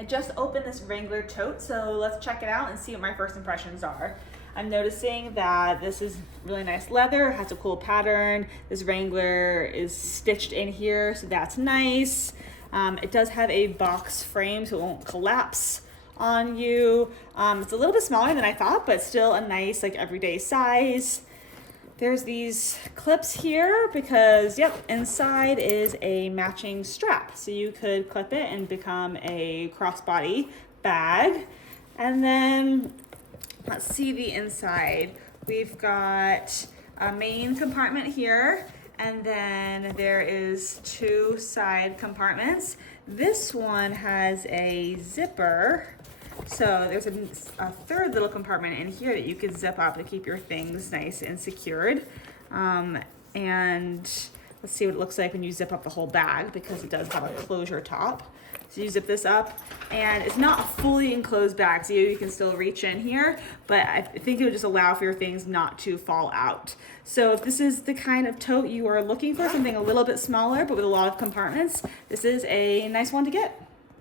I just opened this Wrangler Tote, so let's check it out and see what my first impressions are. I'm noticing that this is really nice leather, has a cool pattern. This Wrangler is stitched in here, so that's nice. It does have a box frame, so it won't collapse on you. It's a little bit smaller than I thought, but still a nice like everyday size. There's these clips here because, yep, inside is a matching strap. So you could clip it and become a crossbody bag. And then let's see the inside. We've got a main compartment here, and then there is 2 side compartments. This one has a zipper. So there's a 3rd little compartment in here that you can zip up to keep your things nice and secured. And let's see what it looks like when you zip up the whole bag, because it does have a closure top. So you zip this up, and it's not a fully enclosed bag, so you can still reach in here, but I think it would just allow for your things not to fall out. So if this is the kind of tote you are looking for, something a little bit smaller but with a lot of compartments, this is a nice one to get.